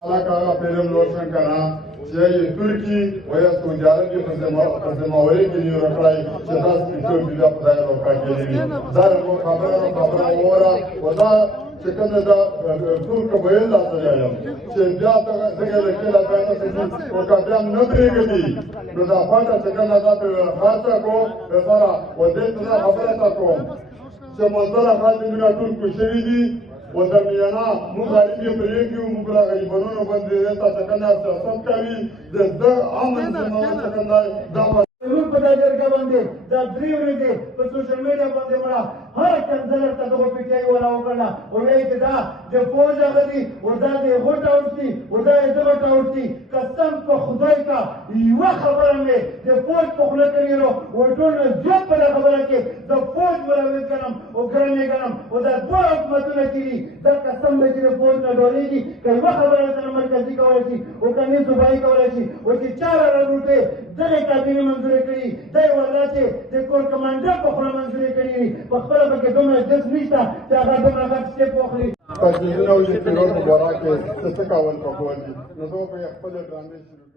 Alaka Pedem Lotion Kana, Jay Turkey, where Sunjari Pasamawe, Yurakrai, Chetas, Pida Pada Kakeli, Zarako Kabra, Kabra, Wada, Chekanda, Turka Vela, Chenjata, Sekela Bata, or Kabam Nutri, Rudapata, Chekanda, Hatako, Vesara, or Deta Habatako, Chamazara Hatimina Turku Shiridi. وزمينا مغاربي بريكي ومغاربي بنون وبندي تتكلم سبكاوي ذا عمل سماوات تكلم دعوة रूप बदल कर बंदे दा ड्रीम रीते तो social media बंदे बड़ा हर कंजर तक वो पिटाई वाला हो करना और ये किदा जो फौज आगदी वदा दे होटा उठती वदा इधर उठती कसम को खुदाई का युवा खबर में जो फौज पकड़ करियो वो तो न जो पर खबर है कि द फौज बराबर करम और करने करम वदा बड़ा मतलब की द कसम में जो फौज न डोलेगी कई वक्त खबर है नंबर कैसी का होती वो कनी सुबाई का होती वो कि 4000 रुपए दरे का भी मंजूर करी दai वलाचे de kor commander په خپل منځري کړی په خپل کې دومره جس نشته چې هغه دومره غټ سټیپ واخلي تاسو نو چې په ورو کې څه کول په کول نو دوی په خپل ډرامې